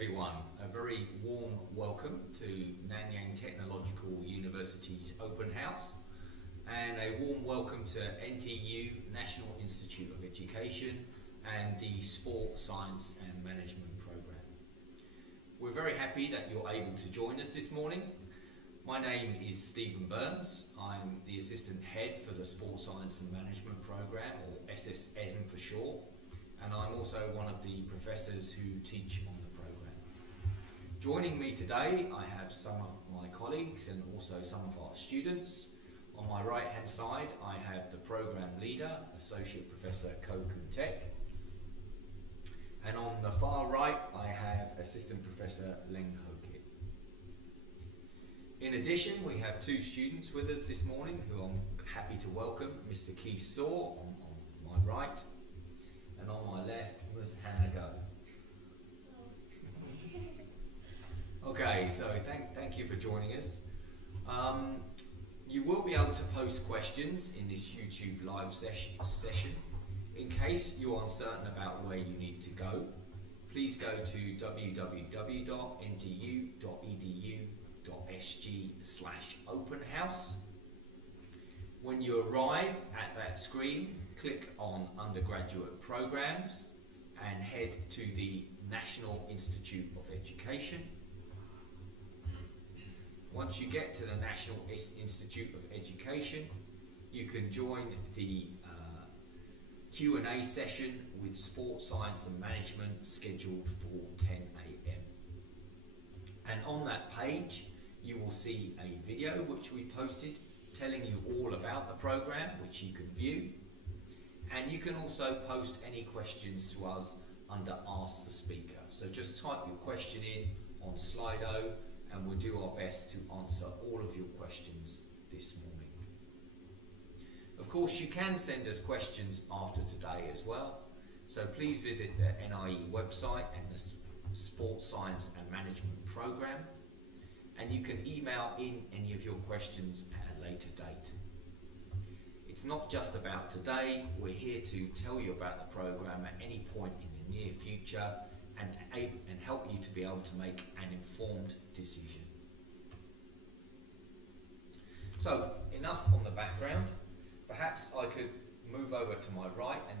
everyone. A very warm welcome to Nanyang Technological University's Open House and a warm welcome to NTU, National Institute of Education, and the Sport, Science and Management Program. We're very happy that you're able to join us this morning. My name is Stephen Burns. I'm the Assistant Head for the Sport, Science and Management Program, or SSM for short, and I'm also one of the professors who teach on the program. Joining me today, I have some of my colleagues and also some of our students. On my right hand side, I have the program leader, Associate Professor Ko Kun Tek. And on the far right, I have Assistant Professor Leng Ho Kit. In addition, we have two students with us this morning who I'm happy to welcome, Mr. Keith Saw on my right, and on my left was Hannah Go. Okay, so thank you for joining us. You will be able to post questions in this YouTube live session. In case you're uncertain about where you need to go, please go to www.ntu.edu.sg/openhouse. When you arrive at that screen, click on Undergraduate Programs and head to the National Institute of Education. Once you get to the National Institute of Education, you can join the Q&A session with Sport, Science and Management scheduled for 10 a.m. And on that page, you will see a video which we posted telling you all about the program, which you can view. And you can also post any questions to us under Ask the Speaker. So just type your question in on Slido and we'll do our best to answer all of your questions this morning. Of course, you can send us questions after today as well. So please visit the NIE website and the Sport, Science and Management Program. And you can email in any of your questions at a later date. It's not just about today. We're here to tell you about the program at any point in the near future and help you to be able to make an informed decision. So, enough on the background. Perhaps I could move over to my right and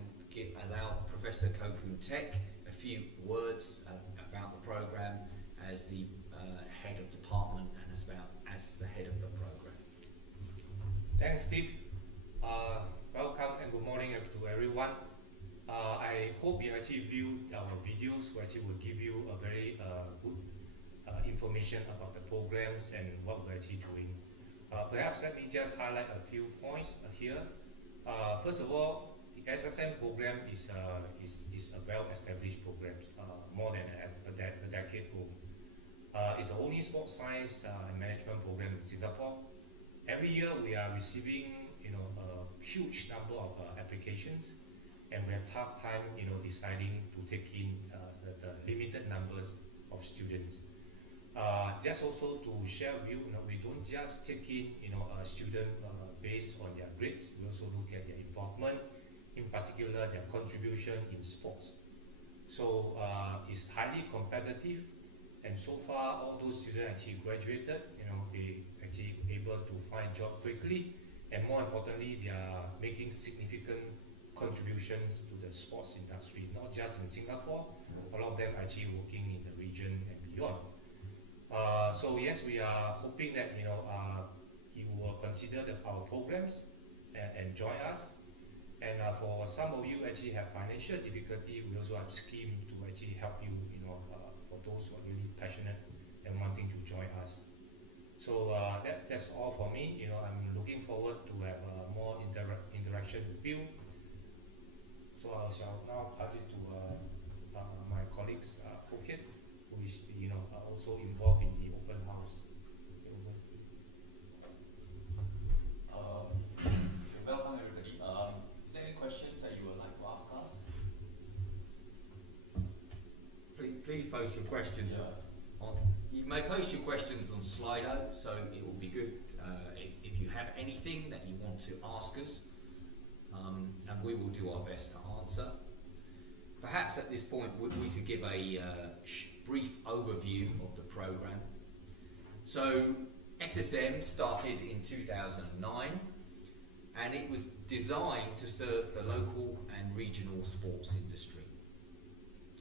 allow Professor Ko Kun Tek a few words about the program as the head of department and as the head of the program. Thanks, Steve. Welcome and good morning to everyone. I hope you actually viewed our videos, which actually will give you a very good information about the programs and what we're actually doing. Perhaps let me just highlight a few points here. First of all, the SSM program is a well-established program, more than a decade old. It's the only sports science and management program in Singapore. Every year we are receiving a huge number of applications, and we have tough time deciding to take in the limited numbers of students. Just also to share with you, we don't just take in a student based on their grades. We also look at their involvement, in particular their contribution in sports. So it's highly competitive, and so far all those students actually graduated. They actually able to find a job quickly, and more importantly, they are making significant contributions to the sports industry, not just in Singapore. A lot of them actually working in the region and beyond. So yes, we are hoping that you will consider our programs and join us. And for some of you actually have financial difficulty, we also have a scheme to actually help you, for those who are really passionate and wanting to join us. So that's all for me. I'm looking forward to have more interaction with you. So I shall now pass it to my colleagues, Phuket, who is also involved in the open house. Welcome everybody. Is there any questions that you would like to ask us? Please post your questions. You may post your questions on Slido, so it will be good if you have anything that you want to ask us, and we will do our best to answer. Perhaps at this point we could give a brief overview of the program. So SSM started in 2009 and it was designed to serve the local and regional sports industry.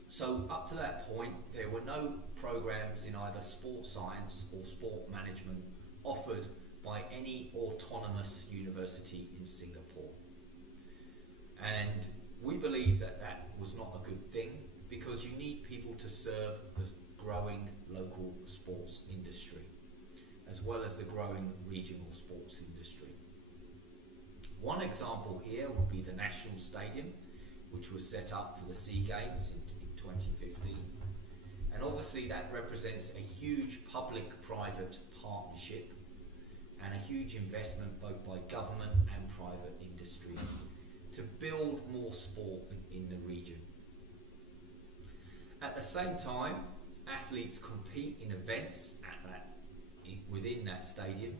So up to that point there were no programs in either sports science or sport management offered by any autonomous university in Singapore. And we believe that that was not a good thing because you need people to serve the growing local sports industry as well as the growing regional sports industry. One example here would be the National Stadium, which was set up for the SEA Games in 2015. And obviously that represents a huge public-private partnership and a huge investment both by government and private industry to build more sport in the region. At the same time, athletes compete in events within that stadium.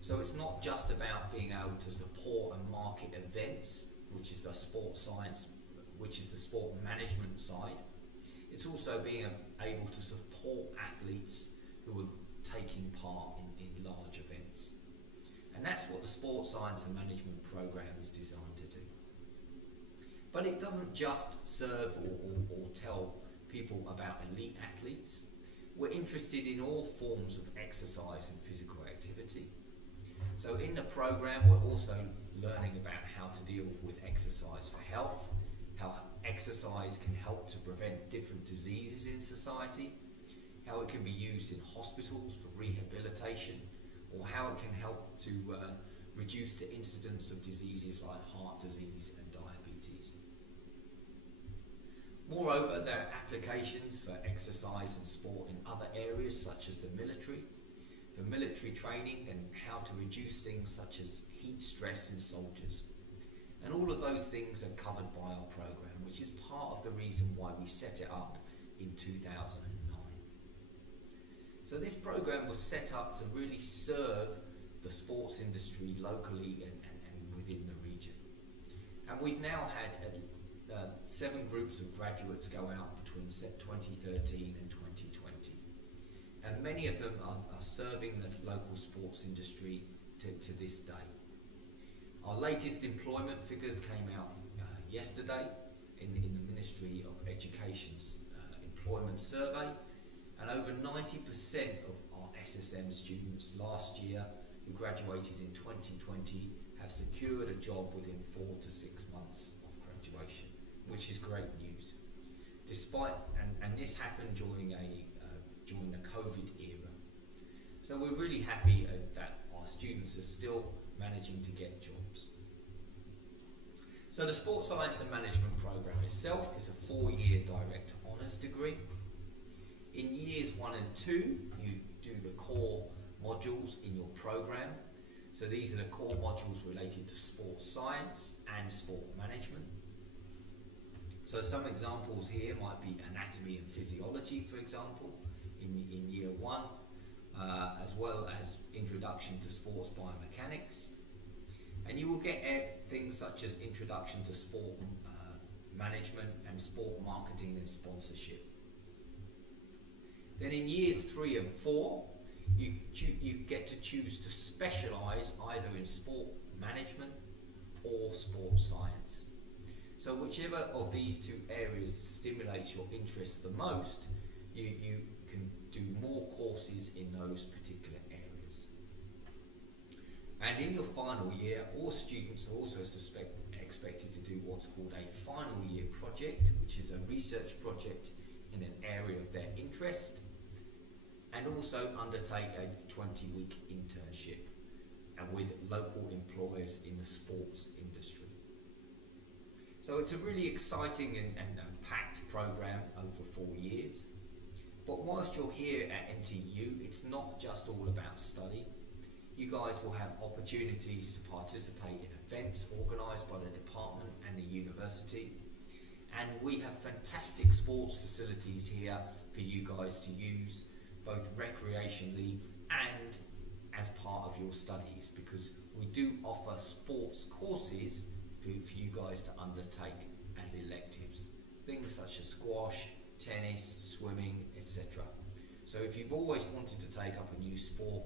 So it's not just about being able to support and market events, which is the sports science, which is the sport management side. It's also being able to support athletes who are taking part in large events. And that's what the sports science and management program is designed to do. But it doesn't just serve or tell people about elite athletes. We're interested in all forms of exercise and physical activity. So in the program, we're also learning about how to deal with exercise for health, how exercise can help to prevent different diseases in society, how it can be used in hospitals for rehabilitation, or how it can help to reduce the incidence of diseases like heart disease and diabetes. Moreover, there are applications for exercise and sport in other areas such as the military, for military training and how to reduce things such as heat stress in soldiers. And all of those things are covered by our program, which is part of the reason why we set it up in 2009. So this program was set up to really serve the sports industry locally and within the region. And we've now had 7 groups of graduates go out between 2013 and 2020. And many of them are serving the local sports industry to this day. Our latest employment figures came out yesterday in the Ministry of Education's employment survey, and over 90% of our SSM students last year who graduated in 2020 have secured a job within 4 to 6 months of graduation, which is great news. Despite, and this happened during the COVID era. So we're really happy that our students are still managing to get jobs. So the Sports Science and Management program itself is a 4-year direct honours degree. In years 1 and 2, you do the core modules in your program. So these are the core modules related to sports science and sport management. So some examples here might be anatomy and physiology, for example, in year 1, as well as introduction to sports biomechanics. And you will get things such as introduction to sport management and sport marketing and sponsorship. Then in years 3 and 4, you get to choose to specialise either in sport management or sports science. So whichever of these 2 areas stimulates your interest the most, you can do more courses in those particular areas. And in your final year, all students are also expected to do what's called a final year project, which is a research project in an area of their interest, and also undertake a 20-week internship with local employers in the sports industry. So it's a really exciting and packed program over 4 years. But whilst you're here at NTU, it's not just all about study. You guys will have opportunities to participate in events organised by the department and the university. And we have fantastic sports facilities here for you guys to use, both recreationally and as part of your studies, because we do offer sports courses for you guys to undertake as electives things such as squash, tennis, swimming, etc. So if you've always wanted to take up a new sport,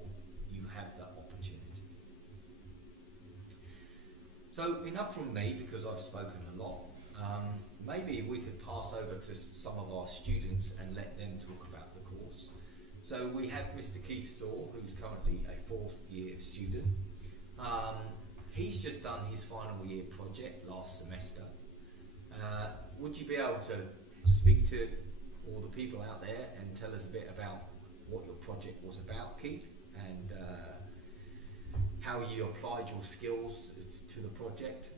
you have that opportunity. So enough from me, because I've spoken a lot. Maybe we could pass over to some of our students and let them talk about the course. So we have Mr. Keith Saw, who's currently a 4th year student. He's just done his final year project last semester. Would you be able to speak to all the people out there and tell us a bit about what your project was about, Keith, and how you applied your skills to the project?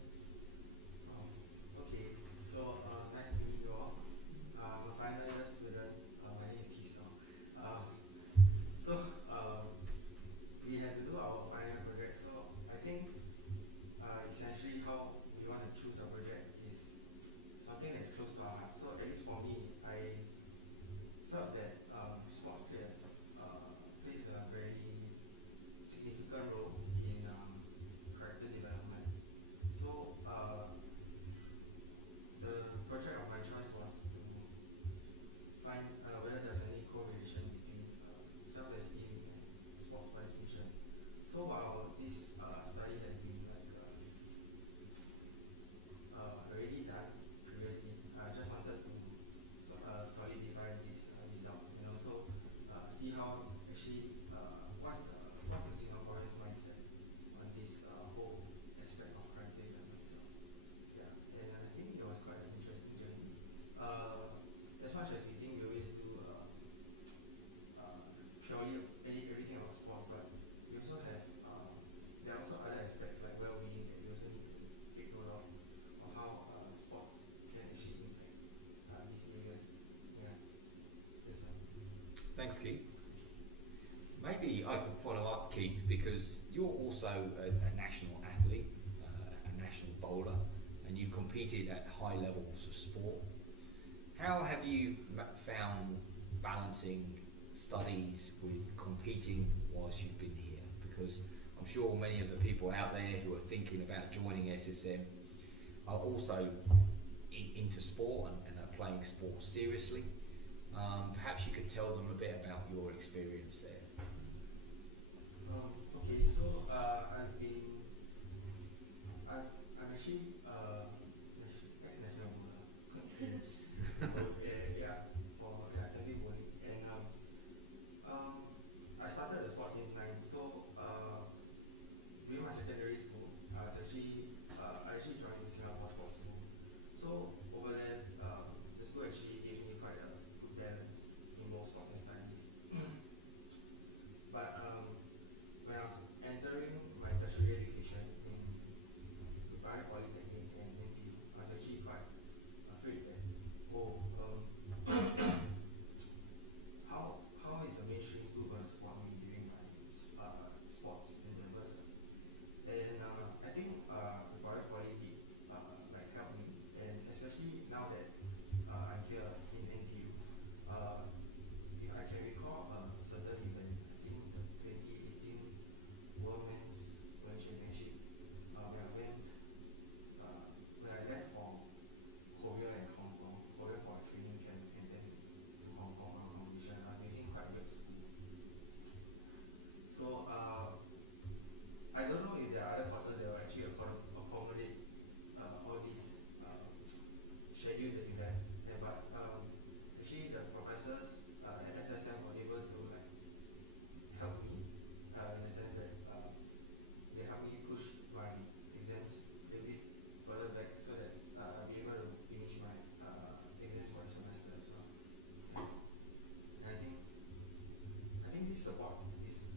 Okay, so nice to meet you all. I'm a final year student. My name is Keith Saw. We had to do our final project. So I think essentially how we want to choose a project is something that's close to our heart. So at least for me, I felt that sports plays a very significant role in character development. So the project of my choice was to find whether there's any correlation between self-esteem and sports participation. So while this study has been already done previously, I just wanted to solidify these results, and also see how actually what's the Singaporean's mindset on this whole aspect of character development. So yeah, and I think it was quite an interesting journey. As much as we think we always do purely everything about sports, but we also have there are also other aspects like well-being that we also need to take note of how sports can actually impact these areas. Yeah. Yes, sir. Thanks, Keith. Maybe I can follow up, Keith, because you're also a national athlete, a national bowler, and you competed at high levels of sport. How have you found balancing studies with competing whilst you've been here? Because I'm sure many of the people out there who are thinking about joining SSM are also into sport and are playing sport seriously. Perhaps you could tell them a bit about your experience there. Okay, so I've actually ex-national bowler. For academic bowling, and I started the sport since 9. So during my secondary school, I actually joined the Singapore Sports School. So over there, the school actually gave me quite a good balance in both sports and studies. But when I was entering my tertiary education in Polytechnic and NTU, I was actually quite afraid that how is a mainstream school going to support me during my sports endeavors? And I think Poly did help me, and especially now that I'm here in NTU, if I can recall a certain event, I think the 2018 Women's World Championship, when I left for Korea and Hong Kong, Korea for a training camp, and then to Hong Kong for a competition, I was missing quite a bit of school. So I don't know if there are other courses that will actually accommodate all these schedules that you have. Yeah, but actually the professors at SSM were able to help me in the sense that they helped me push my exams a little bit further back so that I'll be able to finish my exams for the semester as well. Yeah. And I think this support is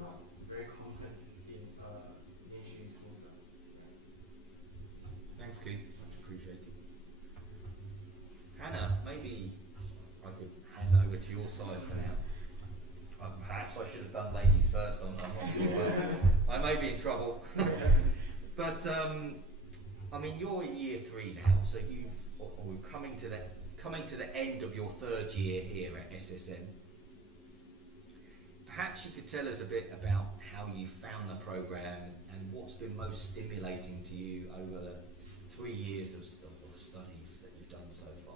not very common in mainstream schools. Yeah. Thanks, Keith. Much appreciated. Hannah, maybe I could hand over to your side for now. Perhaps I should have done ladies first. I'm not sure. I may be in trouble. But I mean, you're in year 3 now, so we're coming to the end of your 3rd year here at SSM. Perhaps you could tell us a bit about how you found the program and what's been most stimulating to you over the 3 years of studies that you've done so far.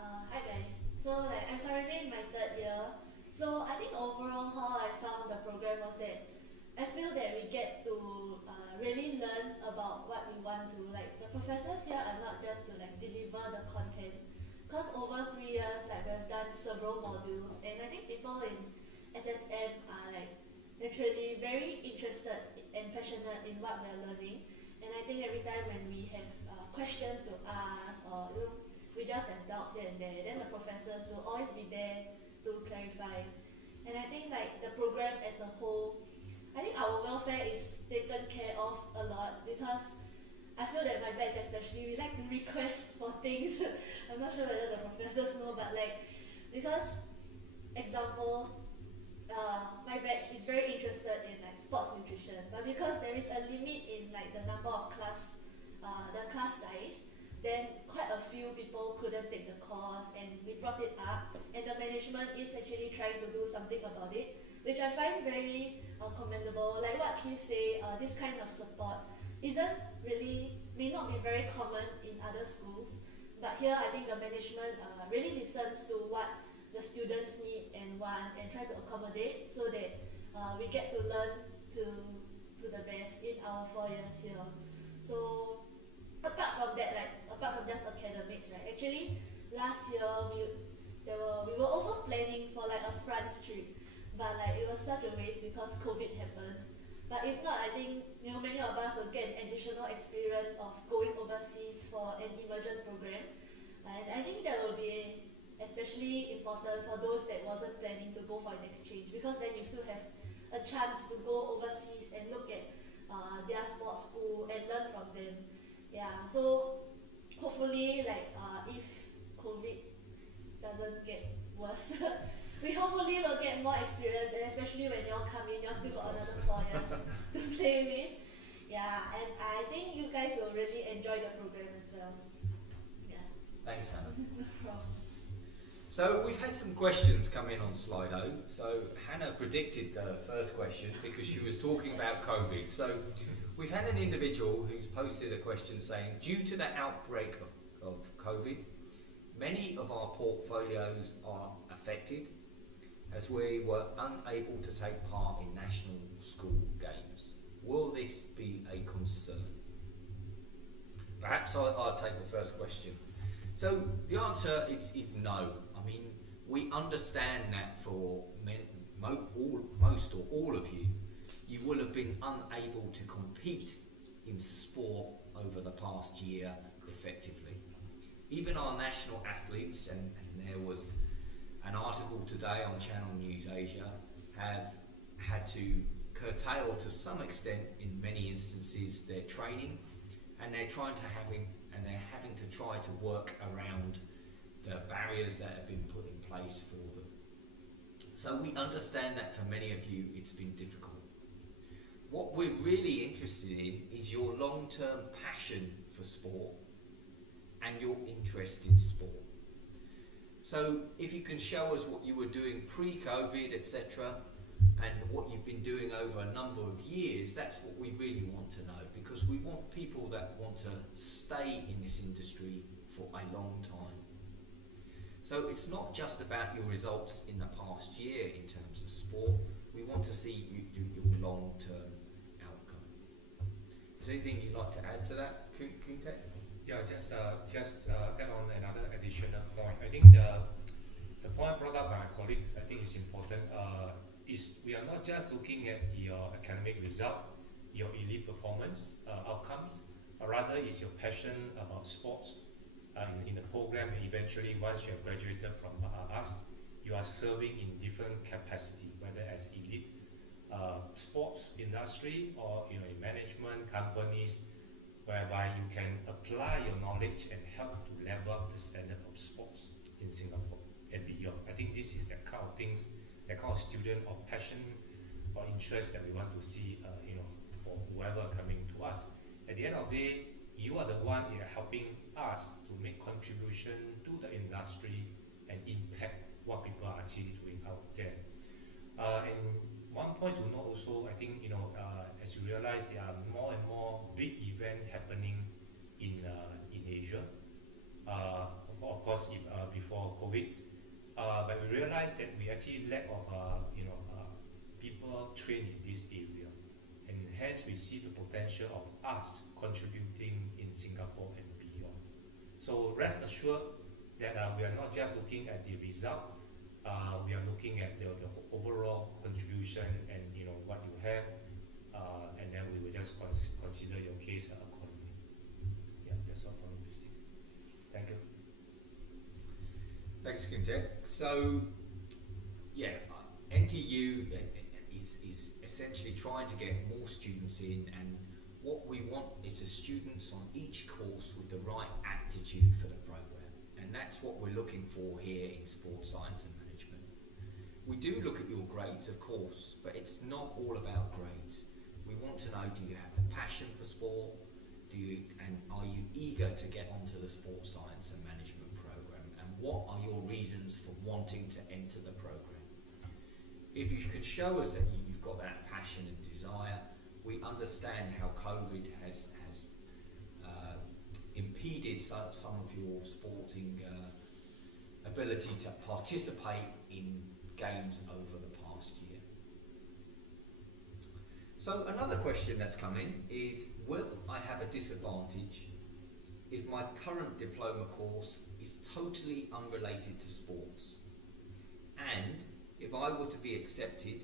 Hi guys. So I'm currently in my third year. So I think overall how I found the program was that I feel that we get to really learn about what we want to. Like the professors here are not just to deliver the content. Cause over 3 years we've done several modules, and I think people in SSM are naturally very interested and passionate in what we're learning. And I think every time when we have questions to ask, or we just have doubts here and there, then the professors will always be there to clarify. And I think the program as a whole, I think our welfare is taken care of a lot, because I feel that my batch especially, we like to request for things. I'm not sure whether the professors know, but because example, my batch is very interested in sports nutrition, but because there is a limit in the number of the class size, then quite a few people couldn't take the course, and we brought it up, and the management is actually trying to do something about it, which I find very commendable. Like what you say, this kind of support may not be very common in other schools, but here I think the management really listens to what the students need and want, and try to accommodate so that we get to learn to the best in our 4 years here. So apart from that, apart from just academics, right? Actually, last year we were also planning for a France trip, but it was such a waste because COVID happened. But if not, I think many of us will get an additional experience of going overseas for an immersion program, and I think that will be especially important for those that wasn't planning to go for an exchange, because then you still have a chance to go overseas and look at their sports school and learn from them. Yeah, so hopefully if COVID doesn't get worse, we hopefully will get more experience, and especially when y'all come in, y'all still got another 4 years to play with. Yeah, and I think you guys will really enjoy the program as well. Yeah. Thanks, Hannah. No problem. So we've had some questions come in on Slido. So Hannah predicted the first question because she was talking about COVID. So we've had an individual who's posted a question saying, due to the outbreak of COVID, many of our portfolios are affected as we were unable to take part in national school games. Will this be a concern? Perhaps I'll take the first question. So the answer is no. I mean, we understand that for most or all of you, you will have been unable to compete in sport over the past year effectively. Even our national athletes, and there was an article today on Channel News Asia, have had to curtail to some extent, in many instances, their training, and they're having to try to work around the barriers that have been put in place for them. So we understand that for many of you it's been difficult. What we're really interested in is your long-term passion for sport and your interest in sport. So if you can show us what you were doing pre-COVID, etc., and what you've been doing over a number of years, that's what we really want to know, because we want people that want to stay in this industry for a long time. So it's not just about your results in the past year in terms of sport. We want to see your long-term outcome. Is there anything you'd like to add to that, Kuntek? Yeah, just add on another additional point. I think the point brought up by my colleagues, I think is important. Is we are not just looking at your academic result, your elite performance outcomes, but rather is your passion about sports in the program. Eventually, once you have graduated from us, you are serving in different capacity, whether as elite sports industry or in management companies, whereby you can apply your knowledge and help to level up the standard of sports in Singapore and beyond. I think this is the kind of things, the kind of student or passion or interest that we want to see, for whoever coming to us. At the end of the day, you are the one helping us to make contribution to the industry and impact what people are actually doing out there. And one point to note also, I think, as you realize, there are more and more big events happening in Asia. Of course, before before COVID, but we realized that we actually lack of people trained in this area, and hence we see the potential of us contributing in Singapore and beyond. So rest assured that we are not just looking at the result, we are looking at the overall contribution and what you have, and then we will just consider your case accordingly. Yeah, that's all from me, Steve. Thank you. Thanks, Kuntek. So, yeah, NTU is essentially trying to get more students in, and what we want is the students on each course with the right aptitude for the program, and that's what we're looking for here in sports science and management. We do look at your grades, of course, but it's not all about grades. We want to know, do you have a passion for sport? Are you eager to get onto the sports science and management program? And what are your reasons for wanting to enter the program? If you can show us that you've got that passion and desire, we understand how COVID has impeded some of your sporting ability to participate in games over the past year. So another question that's come in is, will I have a disadvantage if my current diploma course is totally unrelated to sports? And if I were to be accepted,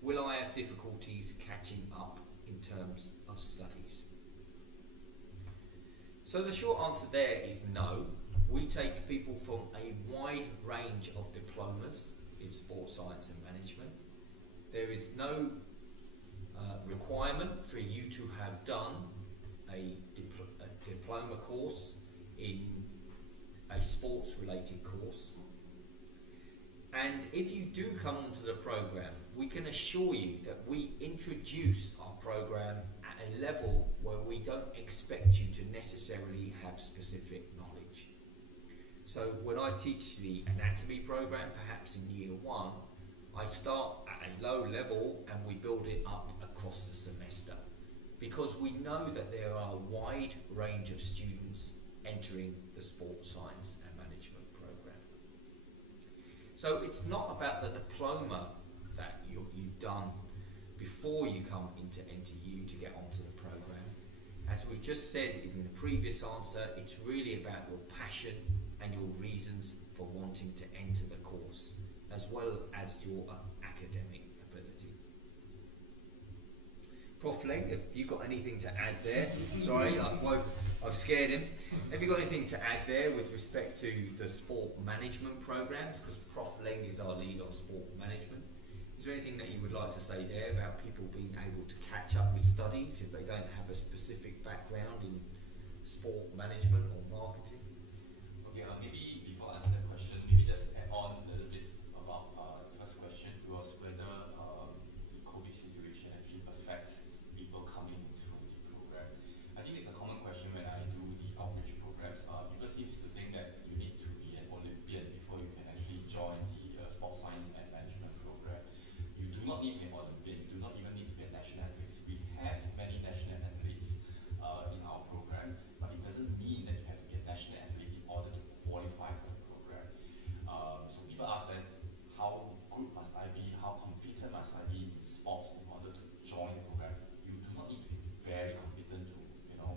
will I have difficulties catching up in terms of studies? So the short answer there is no. We take people from a wide range of diplomas in sports science and management. There is no requirement for you to have done a diploma course in a sports related course. And if you do come onto the program, we can assure you that we introduce our program at a level where we don't expect you to necessarily have specific knowledge. So when I teach the anatomy program, perhaps in year 1, I start at a low level and we build it up across the semester, because we know that there are a wide range of students entering the sports science and management program. So it's not about the diploma that you've done before you come into NTU to get onto the program. As we've just said in the previous answer, it's really about your passion and your reasons for wanting to enter the course, as well as your academic ability. Prof Leng, have you got anything to add there? Sorry, I've scared him. Have you got anything to add there with respect to the sport management programs? Because Prof Leng is our lead on sport management. Is there anything that you would like to say there about people being able to catch up with studies if they don't have a specific background in sport management or marketing? Okay, maybe before I answer that question, maybe just add on a little bit about the first question, was whether the COVID situation actually affects people coming into the program. I think it's a common question when I do the outreach programs. People seem to think that you need to be an Olympian before you can actually join the sports science and management program. You do not need to be an Olympian, you do not even need to be a national athlete. We have many national athletes in our program, but it doesn't mean that you have to be a national athlete in order to qualify for the program. So people ask that, how good must I be, how competent must I be in sports in order to join the program? You do not need to be very competent to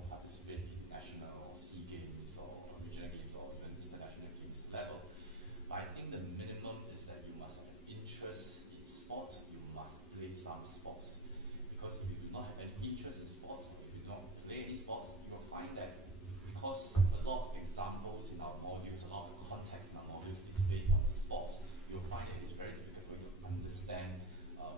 participate in national or SEA games or regional games or even international games level. But I think the minimum is that you must have an interest in sport, you must play some sports. Because if you do not have any interest in sports, or if you don't play any sports, you will find that because a lot of examples in our modules, a lot of the context in our modules is based on the sports, you'll find that it's very difficult for you to understand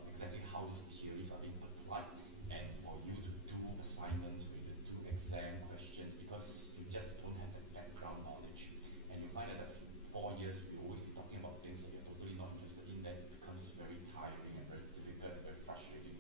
exactly how those theories are being applied, and for you to do assignments, for you to do exam questions, because you just don't have that background knowledge. And you find that after 4 years, we always be talking about things that you're totally not interested in, then it becomes very tiring and very difficult and very frustrating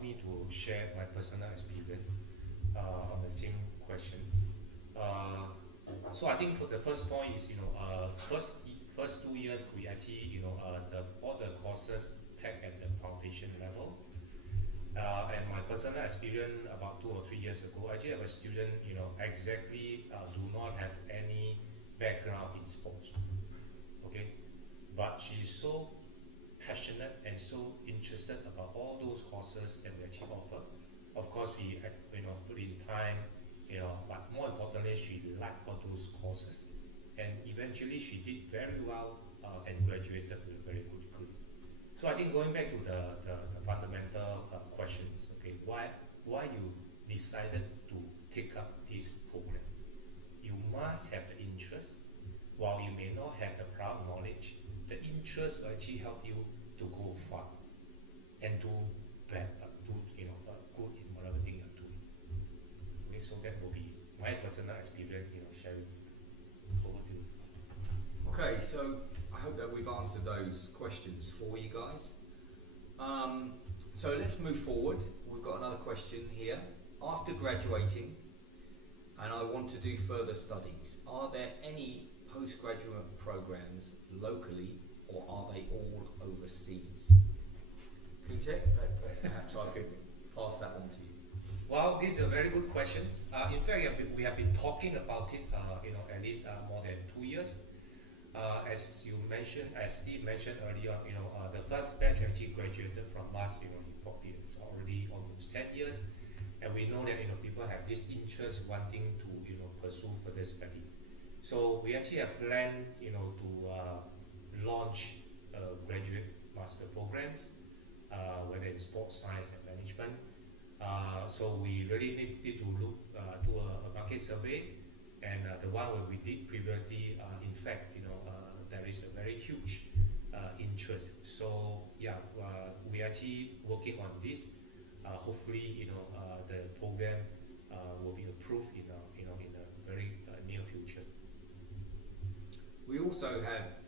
asked me to share my personal experience on the same question. So I think for the first point is, first 2 years we actually, all the courses tech at the foundation level. And my personal experience about 2 or 3 years ago, I actually have a student, exactly do not have any background in sports, okay? But she's so passionate and so interested about all those courses that we actually offer. Of course, we, put in time, but more importantly, she liked all those courses. And eventually she did very well and graduated with a very good grade. So I think going back to the fundamental questions, okay, why you decided to take up this program? You must have the interest. While you may not have the prior knowledge, the interest will actually help you to go far and do better, good in whatever thing you're doing. Okay, so that will be my personal experience, sharing. Over to you. Okay, so I hope that we've answered those questions for you guys. So let's move forward. We've got another question here. After graduating, and I want to do further studies, are there any postgraduate programs locally, or are they all overseas? Kunte, perhaps I could pass that on to you. Well, these are very good questions. In fact, we have been talking about it, at least more than 2 years. As you mentioned, as Steve mentioned earlier, the first batch actually graduated from us, it's already almost 10 years. And we know that, people have this interest wanting to, pursue further study. So we actually have planned, to launch graduate master programs, whether in sports science and management. So we really need to look do a market survey, and the one where we did previously, in fact, there is a very huge interest. So yeah, we're actually working on this. Hopefully, the program will be approved in a very near future. We also have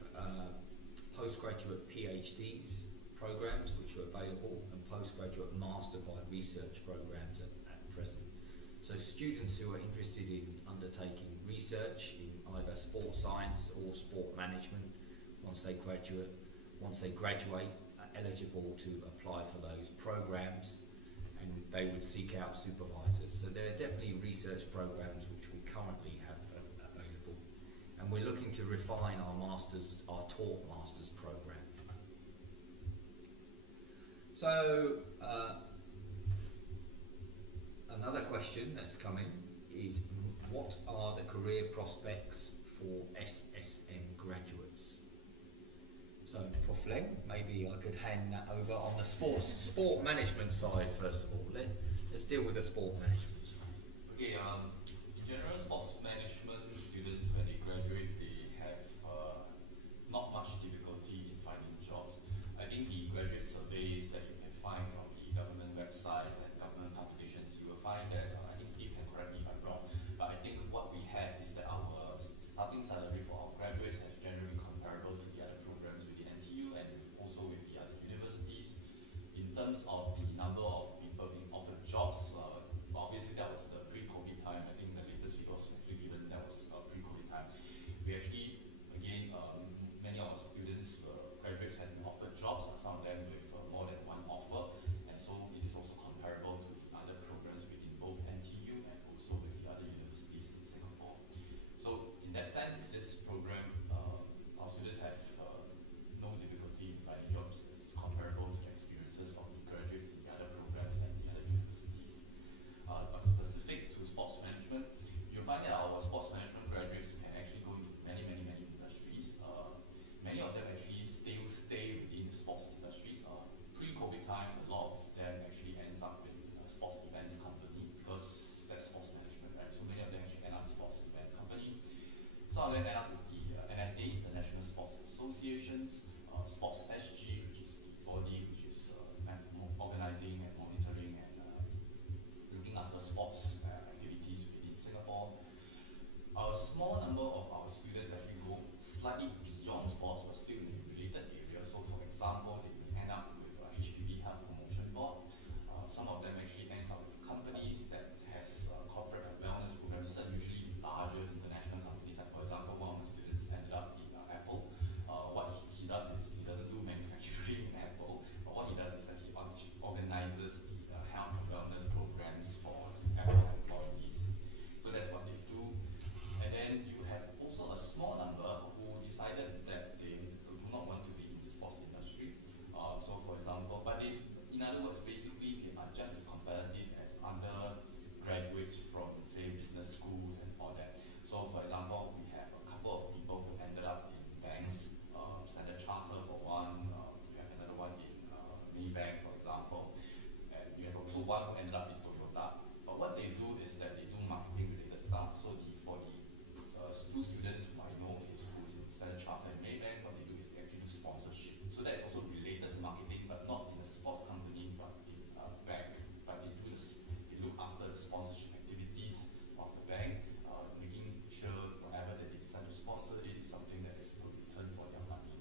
postgraduate PhDs programs which are available, and postgraduate master by research programs at present. So students who are interested in undertaking research in either sport science or sport management, once they graduate, are eligible to apply for those programs, and they would seek out supervisors. So there are definitely research programs which we currently have available, and we're looking to refine our taught masters program. So another question that's coming is, what are the career prospects for SSM graduates? So Prof. Leng, maybe I could hand that over on the sport management side first of all. Let's deal with the sport management side. Okay, in general, sports management students, when they graduate, they have not much difficulty in finding jobs. I think the graduate surveys that you can find from the government websites and government publications, you will find that, I think Steve can correct me if I'm wrong, but I think what we have is that our starting salary for our graduates is generally comparable to the other programs within NTU and also with the other universities. In terms of the number of people being offered jobs, obviously that was the pre-COVID time. I think the latest figure was actually given, that was pre-COVID time. We actually, again, many of our students, graduates have been offered jobs, some of them with more than one offer, and so it is also comparable to other programs within both NTU and also with the other universities in Singapore. So in that sense, this program, our students have no difficulty in finding jobs. It's comparable to the experiences of the graduates in the other programs and the other universities. But specific to sports management, you'll find that our sports management graduates can actually go into many industries. Many of them actually still stay within the sports industries. Pre-COVID time, a lot of them actually ends up in a sports events company, because that's sports management, right? So many of them actually end up in sports events company. Some of them end up with the NSAs, the National Sports Associations, Sports SG, which is the body which is organizing and monitoring and looking after sports activities within Singapore. A small number of our students actually go slightly beyond sports, but still in a related area. So for example, they may end up with HPB Health Promotion Board. Some of other words, basically they are just as competitive as undergraduates from, say, business schools and all that. So, for example, we have a couple of people who ended up in banks, Standard Chartered for one, we have another one in Maybank, for example, and we have also one who ended up in Toyota. But what they do is that they do marketing related stuff. So for the two students who I know is who's in Standard Chartered and Maybank, what they do is they actually do sponsorship. So that's also related to marketing, but not in a sports company, but in a bank. But they do they look after the sponsorship activities of the bank, making sure whatever that they decide to sponsor it is something that is a good return for their money.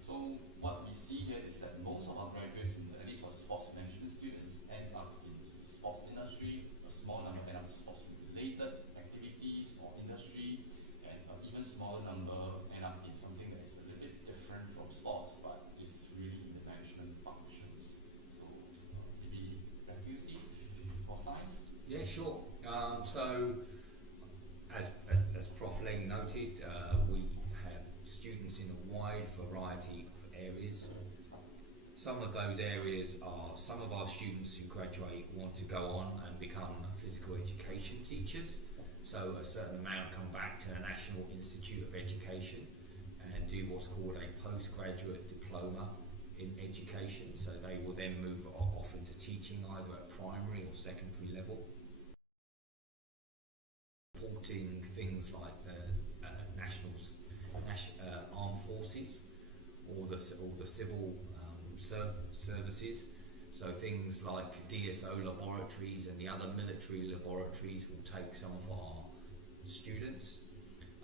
So what we see here is that most of our graduates, at least for the sports management students, ends up in the sports industry. A small number end up in sports related activities or industry, and even smaller number end up in something that is a little bit different from sports, but is really in the management functions. So maybe back to you, Steve, for science. Yeah, sure. So, as Prof. Leng noted, we have students in a wide variety of areas. Some of those areas are some of our students who graduate want to go on and become physical education teachers. So a certain amount come back to the National Institute of Education and do what's called a postgraduate diploma in education. So they will then move off into teaching either at primary or secondary level. Supporting things like the armed forces or the civil services. So things like DSO laboratories and the other military laboratories will take some of our students,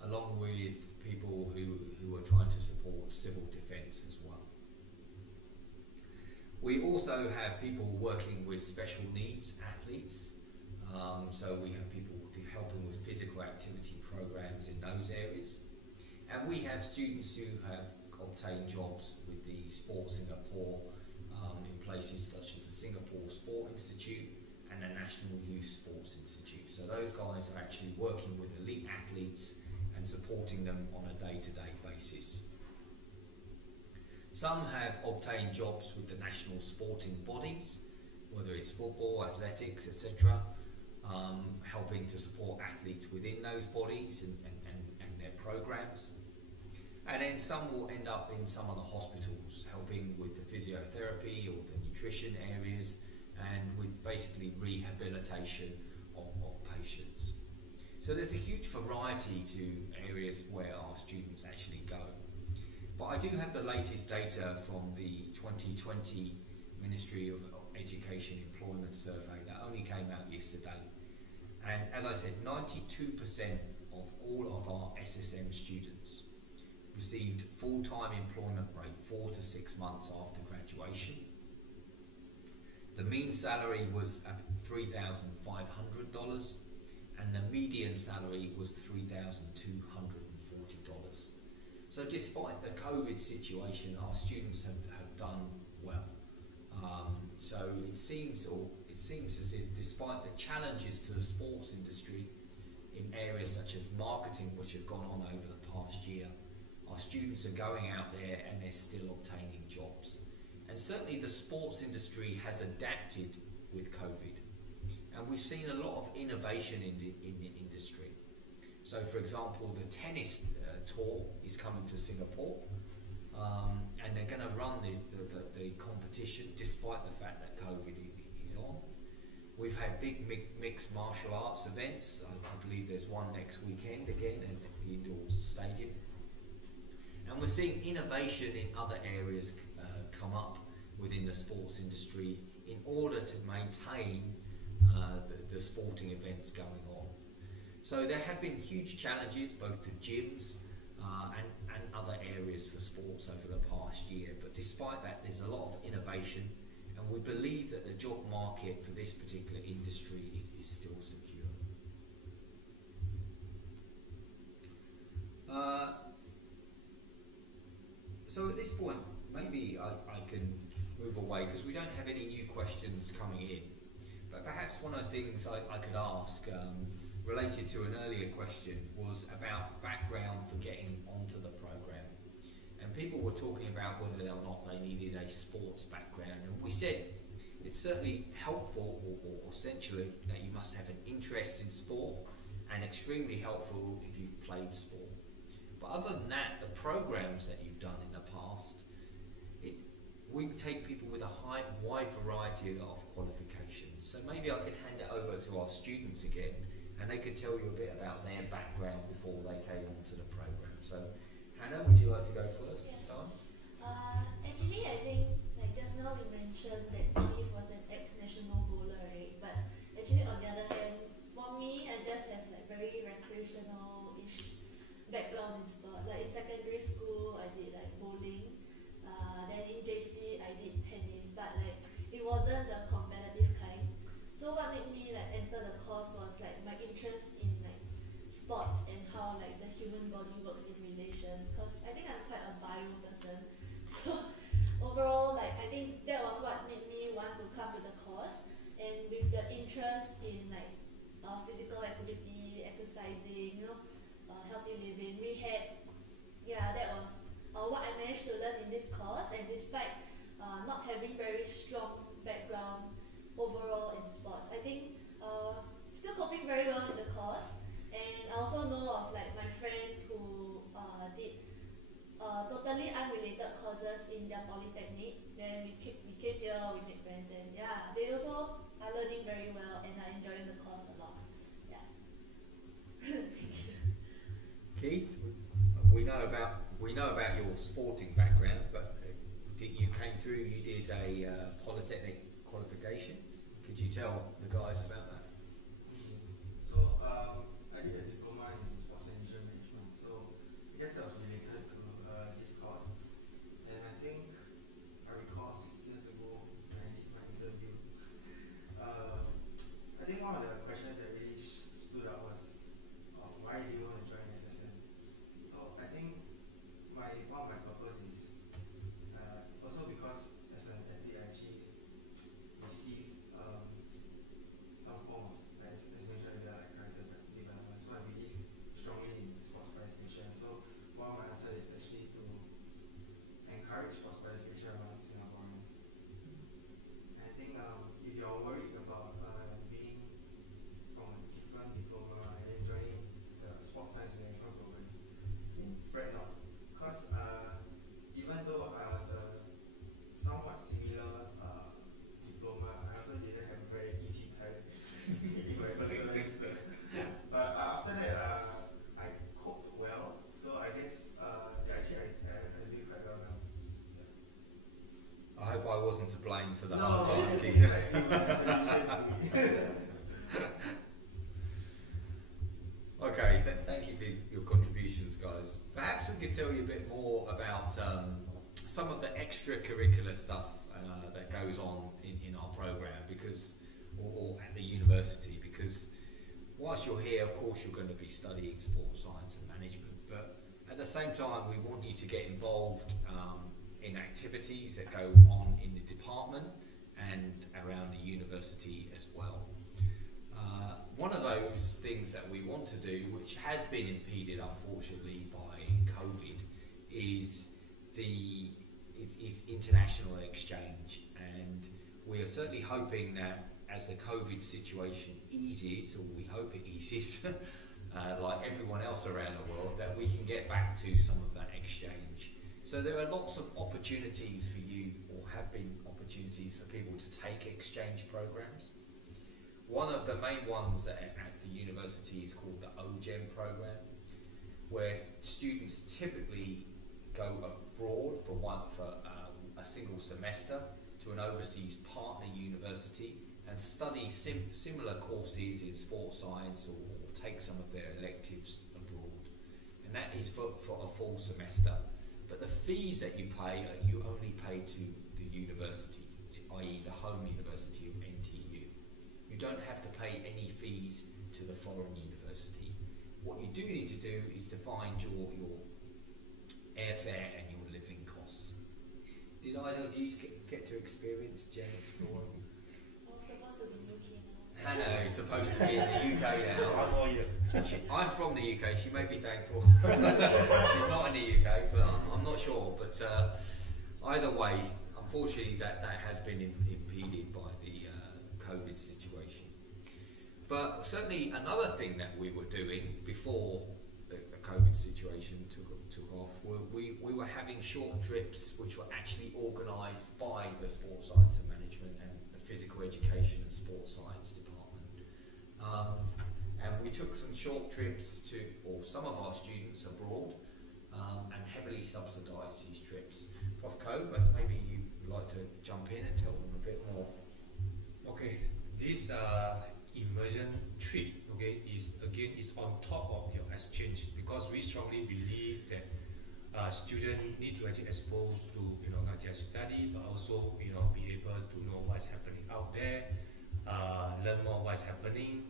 along with people who are trying to support civil defence as well. We also have people working with special needs athletes. So we have people helping with physical activity programs in those areas. And we have students who have obtained jobs with the Sport Singapore in places such as the Singapore Sport Institute and the National Youth Sports Institute. So those guys are actually working with elite athletes and supporting them on a day-to-day basis. Some have obtained jobs with the national sporting bodies, whether it's football, athletics, etc., helping to support athletes within those bodies and their programs. And then some will end up in some of the hospitals, helping with the physiotherapy or the nutrition areas and with basically rehabilitation of patients. So there's a huge variety to areas where our students actually go. But I do have the latest data from the 2020 Ministry of Education Employment Survey that only came out yesterday. And as I said, 92% of all of our SSM students received full-time employment rate 4 to 6 months after graduation. The mean salary was $3,500 and the median salary was $3,240. So despite the COVID situation, our students have done well. So it seems as if despite the challenges to the sports industry in areas such as marketing, which have gone on over the past year, our students are going out there and they're still obtaining jobs. And certainly the sports industry has adapted with COVID. And we've seen a lot of innovation in the industry. So for example, the tennis tour is coming to Singapore, and they're going to run the competition despite the fact that COVID is on. We've had big mixed martial arts events. I believe there's one next weekend again at the indoor stadium. And we're seeing innovation in other areas come up within the sports industry in order to maintain the sporting events going on. So there have been huge challenges both to gyms and other areas for sports over the past year, but despite that there's a lot of innovation, and we believe that the job market for this particular industry is still secure. So at this point, maybe I can move away because we don't have any new questions coming in. But perhaps one of the things I could ask, related to an earlier question, was about background for getting onto the program. And people were talking about whether or not they needed a sports background. And we said, it's certainly helpful or essentially that you must have an interest in sport, and extremely helpful if you've played sport. But other than that, the programs that you've done in the past, we take people with a wide variety of qualifications. So maybe I could hand it over to our students again, and they could tell you a bit about their background before they came onto the program. So Hannah, would you like to go first this time? Actually, I think like just now we mentioned that Keith was an ex-national bowler, right? But actually, on the other hand, for me, I just have like very recreational-ish background in sport. Like in secondary school, I did like bowling. Then in JC, I did tennis, but like it wasn't the competitive kind. So what made me like enter the course was like my interest in like sports and how like the human body works in relation. Because I think I'm quite a bio person. So overall, like I think that was what made me want to come to the course. And with the interest in like physical activity, exercising, healthy living, rehab, that was what I managed to learn in this course. And despite not having very strong background overall in sports, I think still coping very well in the course. And I also know of like my friends who did totally unrelated courses in their polytechnic. Then we came here, we made friends, and they also are learning very well and are enjoying the course a lot. Keith, we know about your sporting background, but you came through. You did a polytechnic qualification. Could you tell the guys about that? So I did a diploma in sports and leisure management. So I guess that was related to this course. And I think, if I recall, 6 years ago when I did my interview, I think one of the questions that really stood out was, why do you want to join SSM? So I think one of my purpose is also because as an athlete I actually receive some form of, as mentioned earlier, like character development. So I believe strongly in sports participation. So one of my answer is actually to encourage sports participation among Singaporeans. And I think if you're worried about being from a different diploma and then joining the sports science management program, fret not. Because even though I was a somewhat similar diploma, I also didn't have a very easy time in my first semester. But after that, I coped well. So I guess, actually I did quite well now. I hope I wasn't to blame for the No, hard time, Keith. exactly. That's the solution to me. Okay, thank you for your contributions, guys. Perhaps we could tell you a bit more about some of the extracurricular stuff that goes on in our program, or at the university, because whilst you're here, of course, you're going to be studying sports science and management, but at the same time, we want you to get involved in activities that go on in the department and around the university as well. One of those things that we want to do, which has been impeded unfortunately by COVID, is international exchange, and we are certainly hoping that as the COVID situation eases, or we hope it eases, like everyone else around the world, that we can get back to some of that exchange. So there are lots of opportunities for you, or have been opportunities for people to take exchange programs. One of the main ones at the university is called the OGEM program, where students typically go abroad for a single semester to an overseas partner university and study similar courses in sports science, or take some of their electives abroad. And that is for a full semester. But the fees that you pay, you only pay to the university, i.e. the home university of NTU. You don't have to pay any fees to the foreign university. What you do need to do is to find your airfare and your living costs. Did either of you get to experience Jen exploring? I'm supposed to be UK now. Hannah is supposed to be in the UK now. One more year. I'm from the UK, she may be thankful. She's not in the UK, but I'm not sure. But either way, unfortunately, that has been impeded by the COVID situation. But certainly another thing that we were doing before the COVID situation took off, we were having short trips which were actually organised by the Sports Science and Management and the Physical Education and Sports Science Department. And we took some short trips or some of our students abroad, and heavily subsidised these trips. Prof. Ko, maybe you'd like to jump in and tell them a bit more. Okay, this immersion trip, okay, is on top of your exchange, because we strongly believe that students need to actually expose to, not just study, but also, be able to know what's happening out there, learn more what's happening,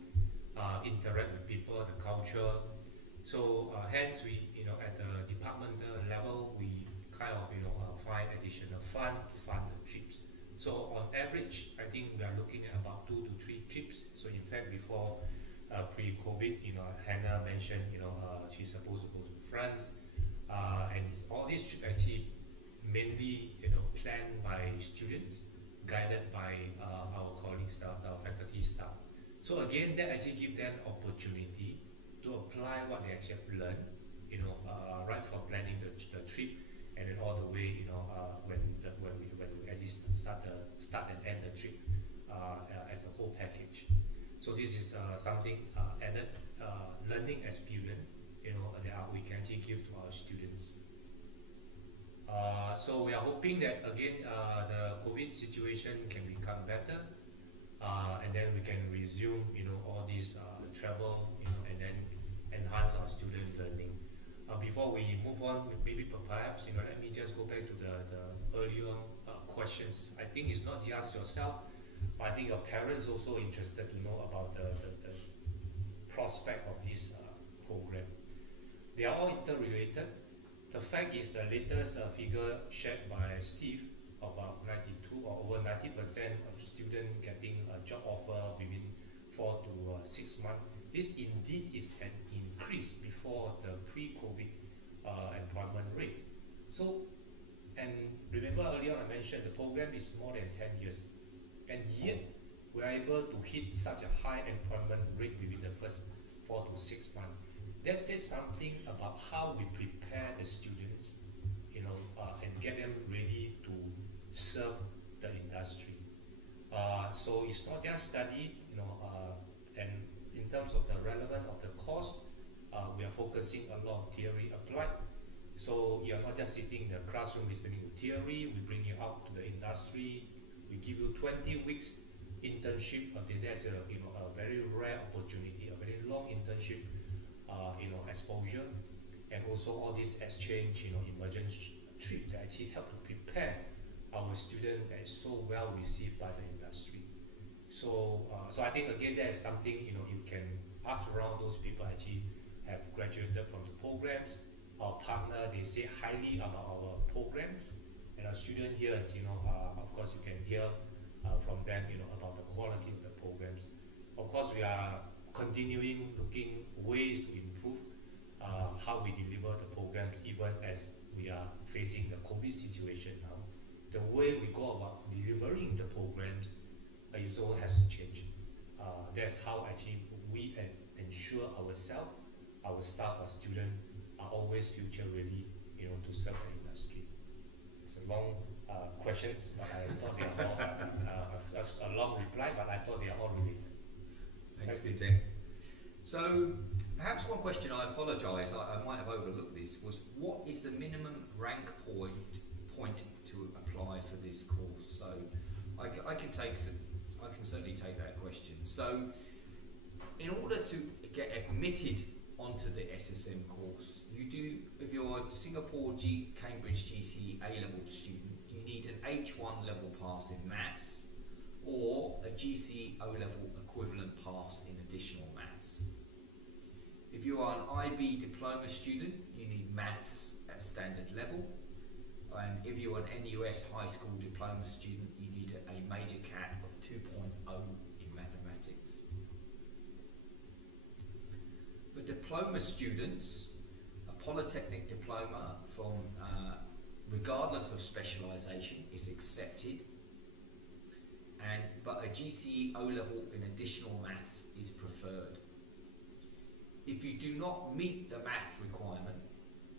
interact with people, the culture. So hence we, at the departmental level, we kind of, find additional fund to fund the trips. So on average, I think we are looking at about 2 to 3 trips. So in fact, before pre-COVID, Hannah mentioned, she's supposed to go to France, and all this should actually mainly, planned by students, guided by our colleagues, our faculty staff. So again, that actually gives them opportunity to apply what they actually have learned, right from planning the trip, and then all the way, when we at least start and end the trip as a whole package. So this is something added learning experience, that we can actually give to our students. So we are hoping that again the COVID situation can become better, and then we can resume, all these travel, and then enhance our student learning. Before we move on, maybe perhaps, let me just go back to the earlier questions. I think it's not just yourself, but I think your parents also interested to know about the prospect of this program. They are all interrelated. The fact is, the latest figure shared by Steve, about 92 or over 90% of students getting a job offer within 4 to 6 months. This indeed is an increase before the pre-COVID employment rate. So, and remember earlier I mentioned the program is more than 10 years, and yet we are able to hit such a high employment rate within the first 4 to 6 months. That says something about how we prepare the students, and get them ready to serve the industry. So it's not just study, and in terms of the relevance of the course, we are focusing a lot of theory applied. So you're not just sitting in the classroom listening to theory, we bring you out to the industry, we give you 20 weeks internship. That's a very rare opportunity, a very long internship, exposure, and also all this exchange, emergent trip that actually help to prepare our student that is so well received by the industry. So I think again that's something you can ask around those people actually have graduated from the programs. Our partner, they say highly about our programs, and our student here is, of course you can hear from them, about the quality of the programs. Of course, we are continuing looking ways to improve how we deliver the programs, even as we are facing the COVID situation now. The way we go about delivering the programs also has to change. That's how actually we ensure ourselves, our staff, our students are always future ready, to serve the industry. It's a long questions, but I thought they are all a long reply, but I thought they are all related. Thanks, Peter. So perhaps one question, I apologise, I might have overlooked this, was what is the minimum rank point to apply for this course? So I can certainly take that question. So in order to get admitted onto the SSM course, you do, if you're a Singapore Cambridge GCE A-level student, you need an H1 level pass in maths or a GCE O-level equivalent pass in additional maths. If you are an IB diploma student, you need maths at standard level. And if you're an NUS high school diploma student, you need a major CAT of 2.0 in mathematics. For diploma students, a polytechnic diploma from regardless of specialisation, is accepted, but a GCE O-level in additional maths is preferred. If you do not meet the math requirement,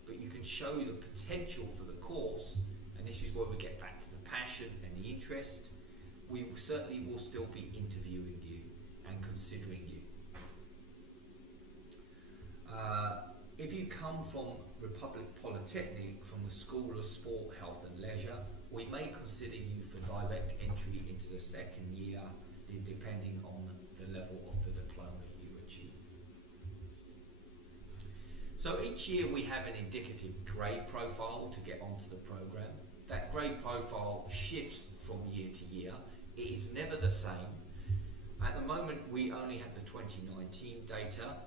but you can show the potential for the course, and this is where we get back to the passion and the interest, we certainly will still be interviewing you and considering you. If you come from Republic Polytechnic, from the School of Sport, Health and Leisure, we may consider you for direct entry into the second year, depending on the level of the diploma you achieve. So each year we have an indicative grade profile to get onto the program. That grade profile shifts from year to year. It is never the same. At the moment we only have the 2019 data,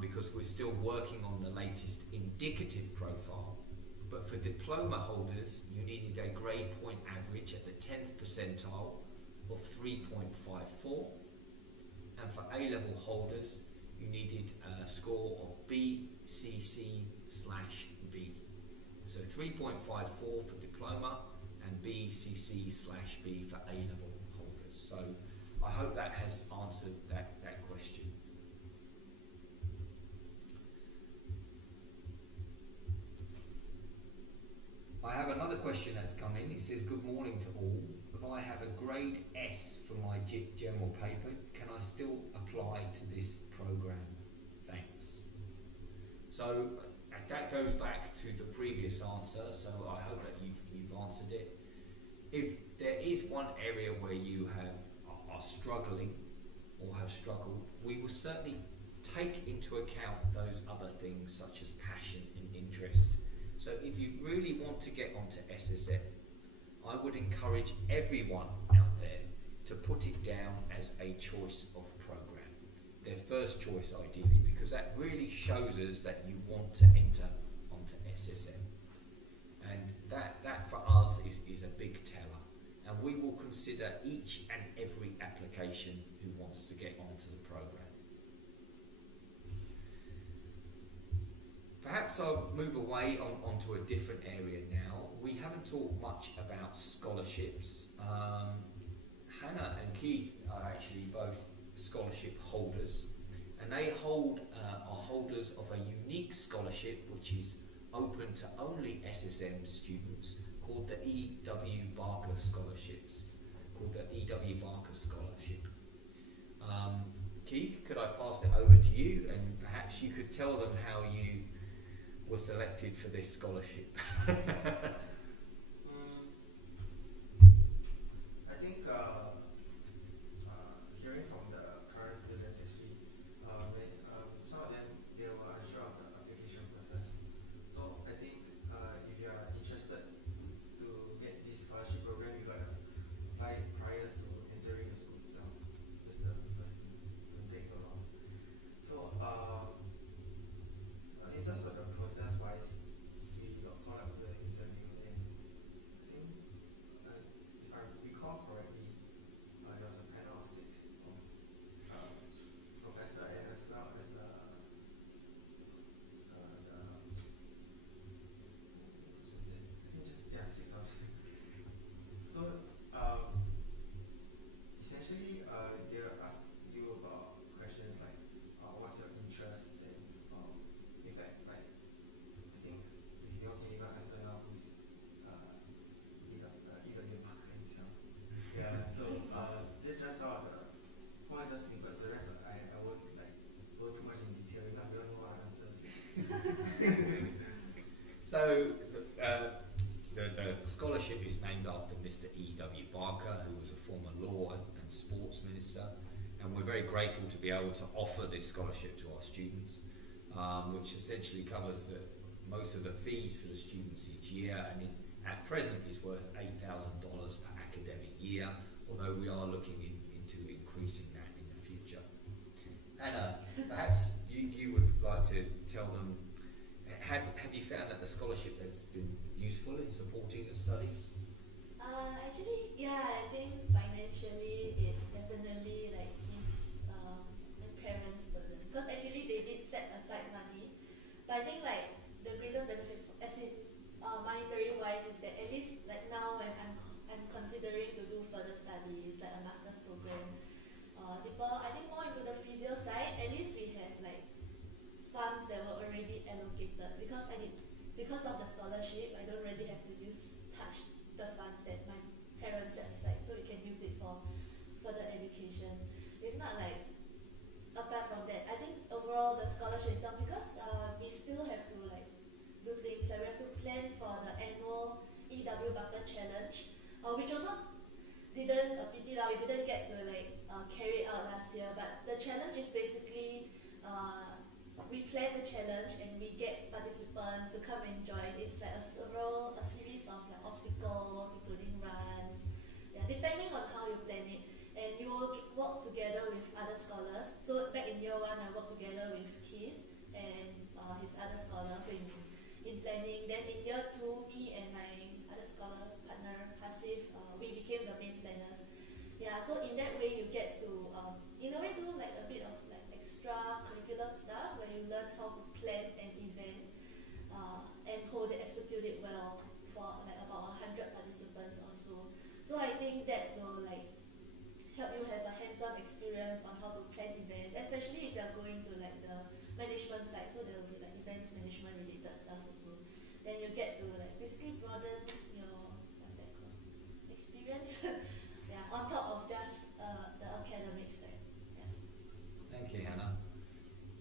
because we're still working on the latest indicative profile. But for diploma holders, you needed a grade point average at the 10th percentile of 3.54. And for A-level holders, you needed a score of BCC/B. So 3.54 for diploma and BCC/B for A-level holders. So I hope that has answered that question. I have another question that's come in. It says, good morning to all. If I have a grade S for my general paper, can I still apply to this program? Thanks. So that goes back to the previous answer, so I hope that you've answered it. If there is one area where you are struggling or have struggled, we will certainly take into account those other things such as passion and interest. So if you really want to get onto SSM, I would encourage everyone out there to put it down as a choice of program. Their first choice ideally, because that really shows us that you want to enter onto SSM. And that for us is a big teller. And we will consider each and every application who wants to get onto the program. Perhaps I'll move away onto a different area now. We haven't talked much about scholarships. Hannah and Keith are actually both scholarship holders, and they are holders of a unique scholarship which is open to only SSM students, called the E.W. Barker Scholarships, Keith, could I pass it over to you, and perhaps you could tell them how you were selected for this scholarship? I think hearing from the current students actually, some of them, they were unsure of the application process. So I think if you are interested to get this scholarship program, you got to apply prior to entering the school itself. That's the first thing to take note of. So in terms of the process wise, we got called up to the interview, and I think if I recall correctly, there was a panel of 6 of professor and as well as the 6 of them. So essentially they will ask you about questions like what's your interest, and in fact, like, I think if you all can even answer now, who's E.W. Barker himself. Yeah, so this just some of the small little snippets. The rest I won't like go too much in detail, if not we all know our answers. So the scholarship is named after Mr. E.W. Barker, who was a former law and sports minister, and we're very grateful to be able to offer this scholarship to our students, which essentially covers most of the fees for the students each year, and at present is worth $8,000 per academic year, although we are looking into increasing that in the future. Anna, perhaps you would like to tell them, have you found that the scholarship has been useful in supporting your studies? Actually, yeah, I think financially it definitely like is my parents' burden, because actually they did set aside money, but I think like the greatest benefit, as in monetary wise, challenge is basically we plan the challenge and we get participants to come and join. It's like a series of like obstacles, including runs, depending on how you plan it. And you will work together with other scholars. So back in year 1, I worked together with Keith and his other scholar in planning. Then in year 2, me and my other scholar partner Hasif, we became the main planners. So in that way you get to in a way do like a bit of like extra curriculum stuff where you learn how to plan an event and execute it well for like about 100 participants or so. So I think that will like help you have a hands-on experience on how to plan events, especially if you're going to like the management side. So there will be like events management related stuff also. Then you get to like basically broaden your experience on top of just the academic side. Thank you, Hannah.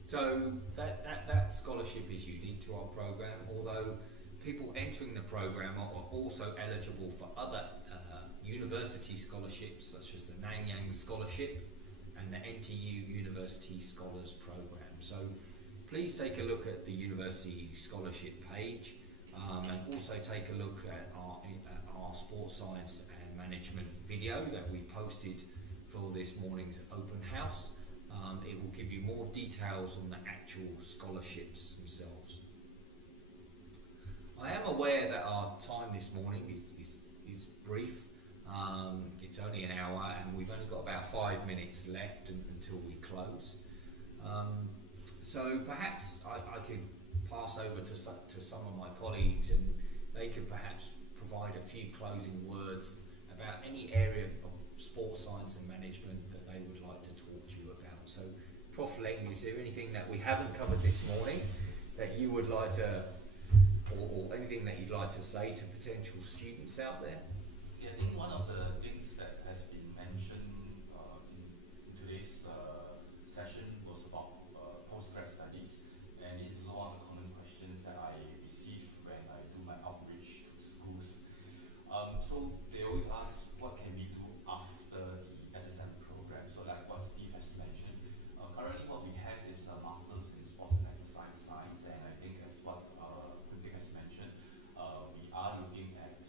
So that scholarship is unique to our program, although people entering the program are also eligible for other university scholarships such as the Nanyang Scholarship and the NTU University Scholars Program. So please take a look at the University Scholarship page and also take a look at our sports science and management video that we posted for this morning's open house. It will give you more details on the actual scholarships themselves. I am aware that our time this morning is brief. It's only an hour and we've only got about 5 minutes left until we close. So perhaps I could pass over to some of my colleagues and they could perhaps provide a few closing words about any area of sports science and management that they would like to talk to you about. So Prof. Leng, is there anything that we haven't covered this morning that you would like to, or anything that you'd like to say to potential students out there? Yeah, I think one of the things that has been mentioned in today's session was about postgrad studies, and this is one of the common questions that I receive when I do my outreach to schools. So they always ask, what can we do after the SSM program? So like what Steve has mentioned, currently what we have is a Masters in Sports and Exercise Science, and I think as what Kuntik has mentioned, we are looking at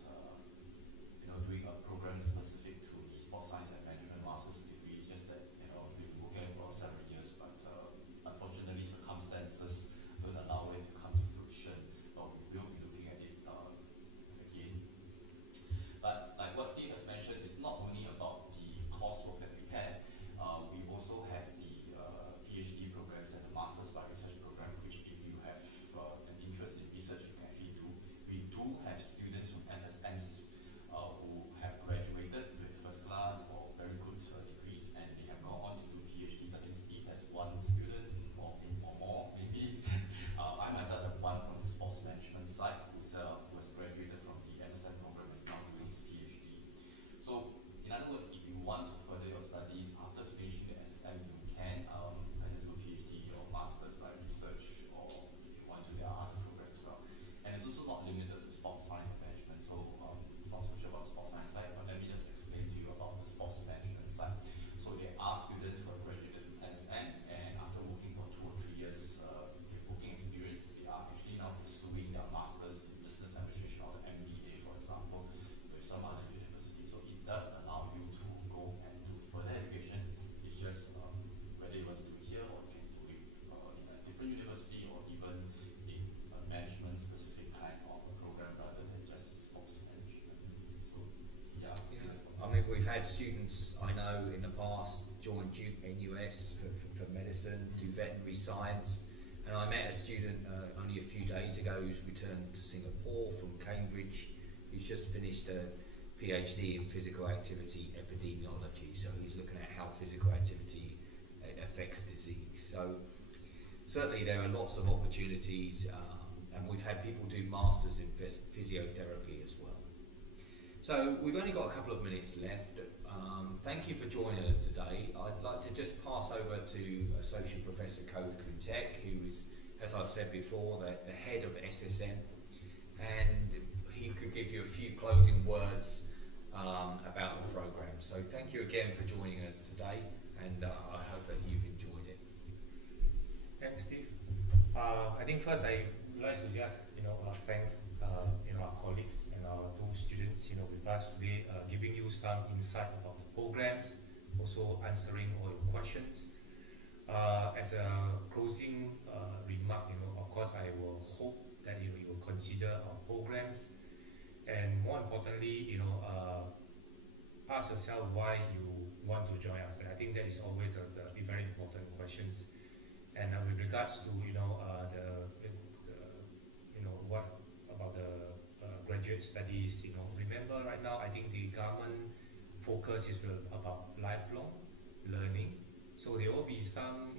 doing a program specific to the Sports Science and Management Master's degree. Just that we've been working on it for several years, but unfortunately circumstances don't allow it to come to fruition. But we will be looking at it again. But like what Steve has mentioned, it's not only about the coursework that we have. We also have the PhD programs and the Masters by Research program, which if you have an interest in research, you can actually do. We do have students from SSMs who have graduated with first class or very good degrees, and they have gone on to do PhDs. I think Steve has one student or more, maybe. I myself have one from the sports management side who has graduated from the SSM program and is now doing his PhD. So, in other words, if you want to further your studies after finishing the SSM, you can either do PhD or Masters by Research, or if you want to, there are other programs as well. And it's also not limited to sports science and management. So, not so sure about the sports science side, but let me just explain to you about the sports management side. So there are students who have graduated from SSM, and after working for 2 or 3 years with working experience, they are actually now pursuing their Masters in Business Administration or the MBA, for example, with some other university. So it does allow you to go and do further education. It's just whether you want to do it here or you can do it in a different university or even in a management specific kind of a program rather than just sports management. So yeah. I mean, we've had students I know in the past join Duke NUS for medicine, do veterinary science, and I met a student only a few days ago who's returned to Singapore from Cambridge. He's just finished a PhD in physical activity epidemiology, so he's looking at how physical activity affects disease. So certainly there are lots of opportunities, and we've had people do masters in physiotherapy as well. So we've only got a couple of minutes left. Thank you for joining us today. I'd like to just pass over to Associate Professor Koh Kuntek, who is, as I've said before, the head of SSM, and he could give you a few closing words about the program. So thank you again for joining us today, and I hope that you've enjoyed Thanks, Steve. I think first I would like to just thank our colleagues and those students with us today, giving you some insight about the programs, also answering all your questions. As a closing remark, of course, I will hope that you will consider our programs, and more importantly, ask yourself why you want to join us. And I think that is always a very important questions. And with regards to what about the graduate studies, remember right now I think the government focus is about lifelong learning. So there will be some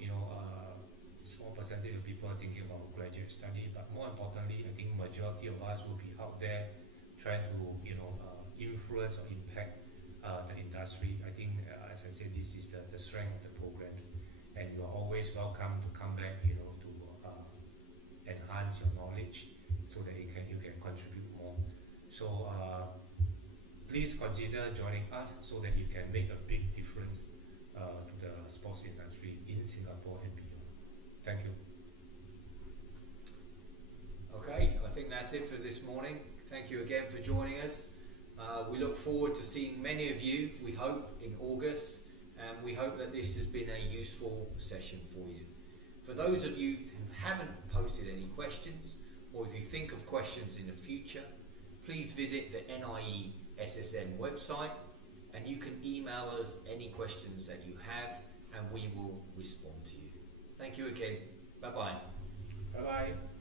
small percentage of people thinking about graduate study, but more importantly, I think majority of us will be out there trying to influence or impact the industry. I think, as I said, this is the strength of the programs, and you are always welcome to come back, to enhance your knowledge so that you can contribute more. So please consider joining us so that you can make a big difference to the sports industry in Singapore and beyond. Thank you. Okay, I think that's it for this morning. Thank you again for joining us. We look forward to seeing many of you, we hope, in August, and we hope that this has been a useful session for you. For those of you who haven't posted any questions, or if you think of questions in the future, please visit the NIE SSM website, and you can email us any questions that you have, and we will respond to you. Thank you again. Bye-bye. Bye-bye.